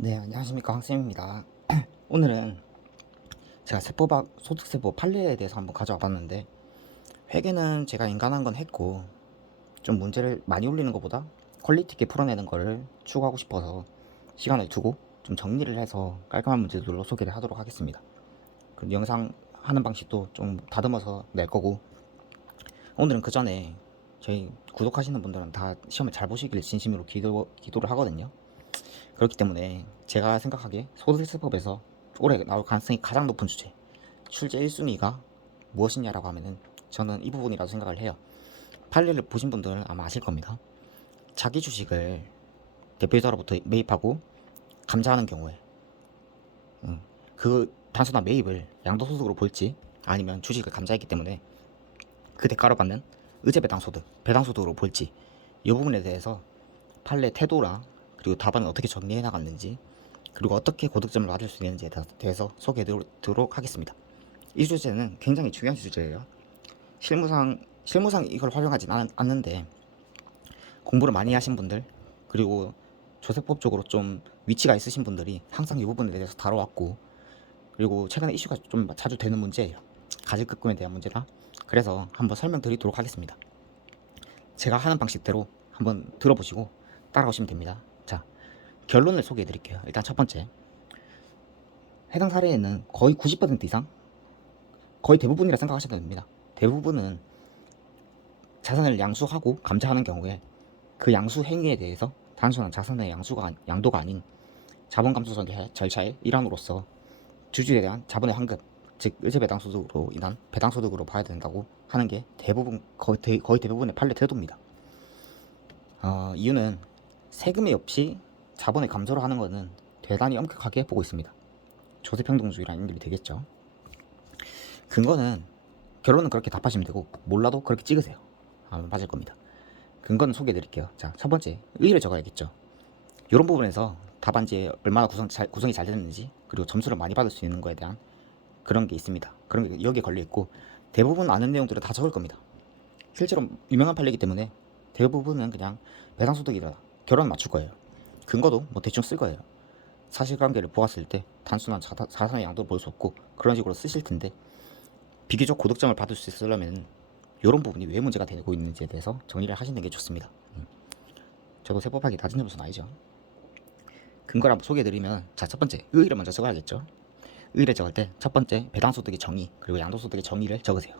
네, 안녕하십니까. 황쌤입니다. 오늘은 제가 세법학 소득세법 판례에 대해서 한번 가져와 봤는데, 회계는 제가 인간한 건 했고, 좀 문제를 많이 올리는 것보다 퀄리티 있게 풀어내는 거를 추구하고 싶어서 시간을 두고 좀 정리를 해서 깔끔한 문제들로 소개를 하도록 하겠습니다. 그럼 영상 하는 방식도 좀 다듬어서 낼 거고, 오늘은 그 전에 저희 구독하시는 분들은 다 시험을 잘 보시길 진심으로 기도를 하거든요. 그렇기 때문에 제가 생각하기에 소득세법에서 올해 나올 가능성이 가장 높은 주제, 출제 1순위가 무엇이냐라고 하면은 저는 이 부분이라고 생각을 해요. 판례를 보신 분들은 아마 아실 겁니다. 자기 주식을 대표이사로부터 매입하고 감자하는 경우에 그 단순한 매입을 양도소득으로 볼지 아니면 주식을 감자했기 때문에 그 대가로 받는 의제배당소득, 배당소득으로 볼지 이 부분에 대해서 판례 태도랑 그리고 답안을 어떻게 정리해 나갔는지 그리고 어떻게 고득점을 받을 수 있는지에 대해서 소개해 드리도록 하겠습니다. 이 주제는 굉장히 중요한 주제예요. 실무상 이걸 활용하진 않는데 공부를 많이 하신 분들 그리고 조세법적으로 좀 위치가 있으신 분들이 항상 이 부분에 대해서 다뤄왔고, 그리고 최근에 이슈가 좀 자주 되는 문제예요. 가질급금에 대한 문제다. 그래서 한번 설명드리도록 하겠습니다. 제가 하는 방식대로 한번 들어보시고 따라오시면 됩니다. 자, 결론을 소개해 드릴게요. 일단 첫 번째, 해당 사례에는 거의 90% 이상, 거의 대부분이라 생각하셔도 됩니다. 대부분은 자산을 양수하고 감자하는 경우에 그 양수 행위에 대해서 단순한 자산의 양도가 아닌 자본감소선 절차의 일환으로서 주주에 대한 자본의 환급, 즉 의제배당소득으로 인한 배당소득으로 봐야 된다고 하는 게 대부분 거의 대부분의 판례 태도입니다. 이유는 세금이 없이 자본의 감소를 하는 것은 대단히 엄격하게 보고 있습니다. 조세평등주의라는 연결이 되겠죠. 근거는, 결론은 그렇게 답하시면 되고 몰라도 그렇게 찍으세요. 맞을 겁니다. 근거는 소개해 드릴게요. 자, 첫 번째, 의의를 적어야겠죠. 이런 부분에서 답안지에 얼마나 구성이 잘 됐는지 그리고 점수를 많이 받을 수 있는 거에 대한 그런 게 있습니다. 그런 게 여기에 걸려 있고, 대부분 아는 내용들을 다 적을 겁니다. 실제로 유명한 판례이기 때문에 대부분은 그냥 배당소득이다 결론 맞출 거예요. 근거도 뭐 대충 쓸 거예요. 사실관계를 보았을 때 단순한 자산의 양도를 볼 수 없고 그런 식으로 쓰실 텐데, 비교적 고득점을 받을 수 있으려면 이런 부분이 왜 문제가 되고 있는지에 대해서 정리를 하시는 게 좋습니다. 저도 세법하기 낮은 점수는 아니죠. 근거를 한번 소개해드리면, 자, 첫 번째, 의의를 먼저 적어야겠죠. 의의를 적을 때 첫 번째, 배당소득의 정의 그리고 양도소득의 정의를 적으세요.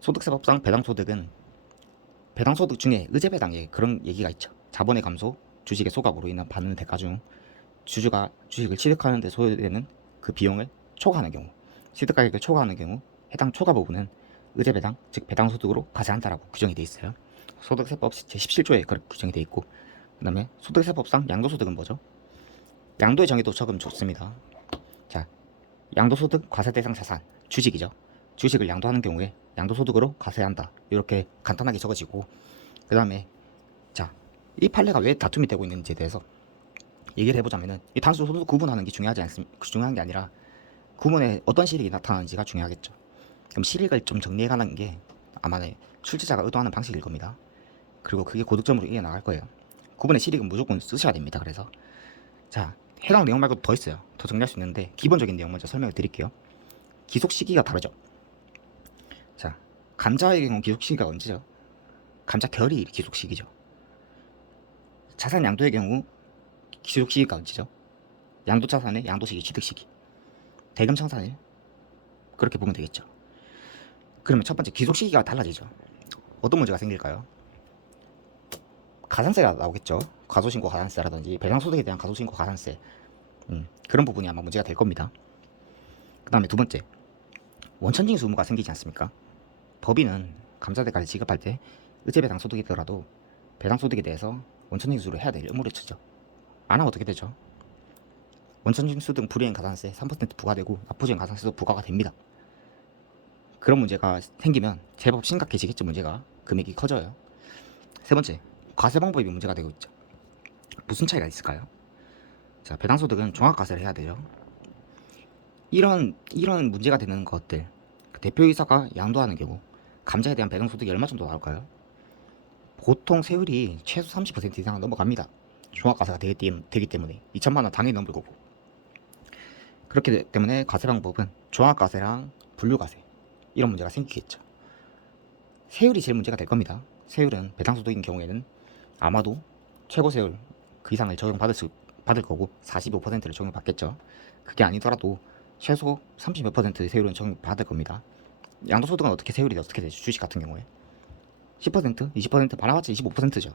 소득세법상 배당소득은 배당소득 중에 의제배당에 그런 얘기가 있죠. 자본의 감소, 주식의 소각으로 인한 받는 대가 중 주주가 주식을 취득하는 데 소요되는 그 비용을 초과하는 경우, 취득가격을 초과하는 경우 해당 초과 부분은 의제배당, 즉 배당소득으로 과세한다라고 규정이 되어 있어요. 소득세법 제17조에 그렇게 규정이 되어 있고, 그 다음에 소득세법상 양도소득은 뭐죠? 양도의 정의도 적으면 좋습니다. 자, 양도소득 과세 대상 자산, 주식이죠. 주식을 양도하는 경우에 양도소득으로 과세한다. 이렇게 간단하게 적어지고, 그 다음에 자, 이 판례가 왜 다툼이 되고 있는지에 대해서 얘기를 해보자면은, 이 단수 소득 구분하는 게 중요한 게 아니라 구분에 어떤 실익이 나타나는지가 중요하겠죠. 그럼 실익을 좀 정리해가는 게 아마 출제자가 의도하는 방식일 겁니다. 그리고 그게 고득점으로 이어나갈 거예요. 구분의 실익은 무조건 쓰셔야 됩니다. 그래서 자, 해당 내용 말고도 더 있어요. 더 정리할 수 있는데 기본적인 내용 먼저 설명을 드릴게요. 기속 시기가 다르죠. 자, 감자의 경우 기속 시기가 언제죠? 감자 결이 기속 시기죠. 자산 양도의 경우 기속 시기가 언제죠? 양도 자산의 양도 시기, 취득 시기. 대금 청산일, 그렇게 보면 되겠죠. 그러면 첫 번째, 기속 시기가 달라지죠. 어떤 문제가 생길까요? 가산세가 나오겠죠. 과소신고 가산세라든지 배당소득에 대한 과소신고 가산세, 그런 부분이 아마 문제가 될 겁니다. 그 다음에 두 번째, 원천징수 의무가 생기지 않습니까? 법인은 감사대가를 지급할 때 의제배당소득이더라도 배당소득에 대해서 원천징수를 해야 될 의무를 치죠. 안 하면 어떻게 되죠? 원천징수 등 불이행 가산세 3% 부과되고 납부주행 가산세도 부과가 됩니다. 그런 문제가 생기면 제법 심각해지겠죠. 문제가, 금액이 커져요. 세 번째, 과세 방법이 문제가 되고 있죠. 무슨 차이가 있을까요? 자, 배당소득은 종합과세를 해야 돼요. 이런 문제가 되는 것들, 대표이사가 양도하는 경우 감자에 대한 배당소득이 얼마 정도 나올까요? 보통 세율이 최소 30% 이상은 넘어갑니다. 종합과세가 되기 때문에 2천만 원 당연히 넘을 거고, 그렇기 때문에 과세 방법은 종합과세랑 분류과세 이런 문제가 생기겠죠. 세율이 제일 문제가 될 겁니다. 세율은 배당소득인 경우에는 아마도 최고 세율 그 이상을 받을 거고 45%를 적용받겠죠. 그게 아니더라도 최소 30몇 퍼센트 세율은 적용받을 겁니다. 양도소득은 세율이 어떻게 되죠? 주식 같은 경우에 10%, 20% 많아봤자 25%죠.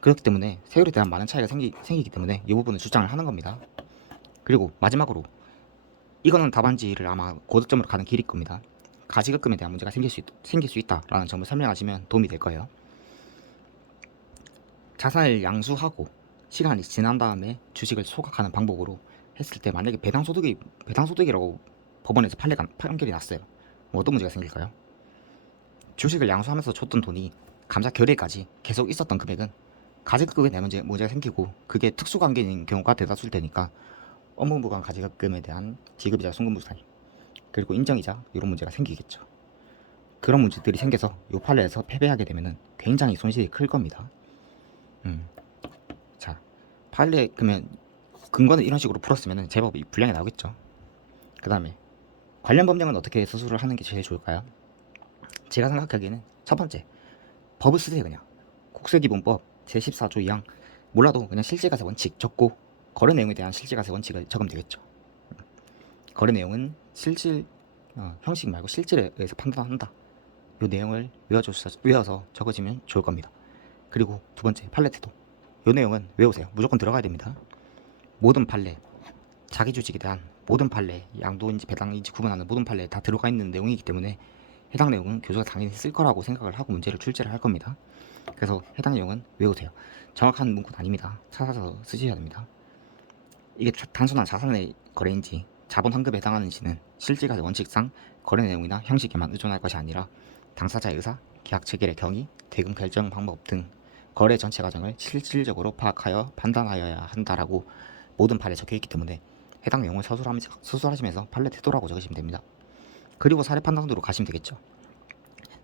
그렇기 때문에 세율에 대한 많은 차이가 생기기 때문에 이 부분을 주장을 하는 겁니다. 그리고 마지막으로 이거는 답안지를 아마 고득점으로 가는 길일 겁니다. 가지급금에 대한 문제가 생길 수 있다라는 점을 설명하시면 도움이 될 거예요. 자산을 양수하고 시간이 지난 다음에 주식을 소각하는 방법으로 했을 때 만약에 배당소득이라고 법원에서 판결이 났어요. 어떤 문제가 생길까요? 주식을 양수하면서 줬던 돈이 감사 결의까지 계속 있었던 금액은 가지급금에 대한 문제가 생기고, 그게 특수관계인 경우가 대다수일 테니까 업무부관 가지급금에 대한 지급이자 송금부상임, 그리고 인정이자 이런 문제가 생기겠죠. 그런 문제들이 생겨서 이 판례에서 패배하게 되면은 굉장히 손실이 클 겁니다. 자, 판례 그러면 근거는 이런 식으로 풀었으면은 제법 분량이 나오겠죠. 그 다음에 관련 법령은 어떻게 서술을 하는 게 제일 좋을까요? 제가 생각하기에는 첫 번째, 법을 쓰세요. 그냥 국세기본법 제14조 2항 몰라도 그냥 실질과세 원칙 적고 거래 내용에 대한 실질과세 원칙을 적으면 되겠죠. 거래 내용은 형식 말고 실질에 의해서 판단한다. 이 내용을 외워서 적어지면 좋을 겁니다. 그리고 두 번째, 판례 태도. 이 내용은 외우세요. 무조건 들어가야 됩니다. 모든 판례, 자기 주식에 대한 모든 판례, 양도인지 배당인지 구분하는 모든 판례에 다 들어가 있는 내용이기 때문에 해당 내용은 교수가 당연히 쓸 거라고 생각을 하고 문제를 출제를 할 겁니다. 그래서 해당 내용은 외우세요. 정확한 문구는 아닙니다. 찾아서 쓰셔야 됩니다. 이게 단순한 자산의 거래인지 자본 환급에 해당하는지는 실질과세 원칙상 거래 내용이나 형식에만 의존할 것이 아니라 당사자의 의사, 계약 체결의 경위, 대금 결정 방법 등 거래 전체 과정을 실질적으로 파악하여 판단하여야 한다라고 모든 판례에 적혀있기 때문에 해당 내용을 서술하시면서 판례 태도라고 적으시면 됩니다. 그리고 사례 판단으로 가시면 되겠죠.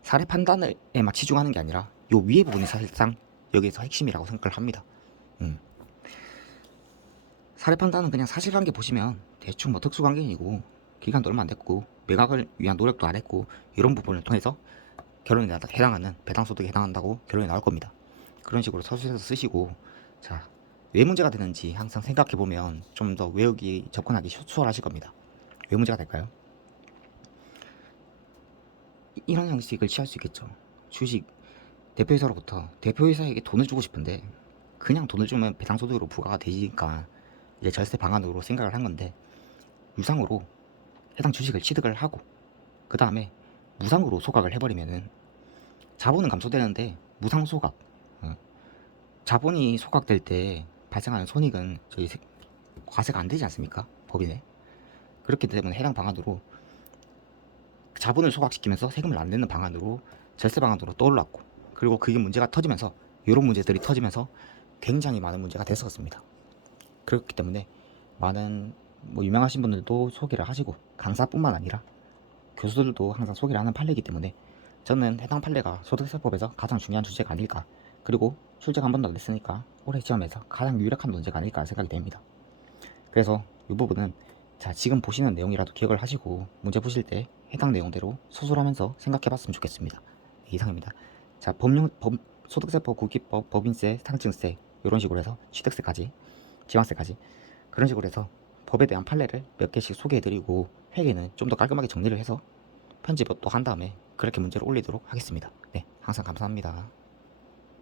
사례 판단에만 치중하는 게 아니라 요 위에 부분이 사실상 여기에서 핵심이라고 생각을 합니다. 사례 판단은 그냥 사실관계 보시면 대충 뭐 특수관계이고 기간도 얼마 안 됐고 매각을 위한 노력도 안 했고 이런 부분을 통해서 결론에 해당하는 배당소득에 해당한다고 결론이 나올 겁니다. 그런 식으로 서술해서 쓰시고, 자, 왜 문제가 되는지 항상 생각해보면 좀 더 외우기 접근하기 수월하실 겁니다. 왜 문제가 될까요? 이런 형식을 취할 수 있겠죠. 주식 대표이사로부터 대표이사에게 돈을 주고 싶은데 그냥 돈을 주면 배당소득으로 부과가 되니까 이제 절세 방안으로 생각을 한 건데, 유상으로 해당 주식을 취득을 하고 그 다음에 무상으로 소각을 해버리면은 자본은 감소되는데 무상 소각, 자본이 소각될 때 발생하는 손익은 과세가 안 되지 않습니까? 법인에. 그렇기 때문에 해당 방안으로 자본을 소각시키면서 세금을 안 내는 방안으로 절세 방안으로 떠올랐고, 그리고 그게 문제가 터지면서 이런 문제들이 터지면서 굉장히 많은 문제가 됐었습니다. 그렇기 때문에 많은 유명하신 분들도 소개를 하시고 강사뿐만 아니라 교수들도 항상 소개를 하는 판례이기 때문에 저는 해당 판례가 소득세법에서 가장 중요한 주제가 아닐까, 그리고 출제가 한 번도 안 됐으니까 올해 시험에서 가장 유력한 논제가 아닐까 생각이 됩니다. 그래서 이 부분은 지금 보시는 내용이라도 기억을 하시고 문제 푸실 때 해당 내용대로 서술하면서 생각해 봤으면 좋겠습니다. 이상입니다. 소득세법, 국기법, 법인세, 상증세 이런 식으로 해서 취득세까지, 지방세까지 그런 식으로 해서 법에 대한 판례를 몇 개씩 소개해드리고 회계는 좀 더 깔끔하게 정리를 해서 편집을 또 한 다음에 그렇게 문제를 올리도록 하겠습니다. 네, 항상 감사합니다.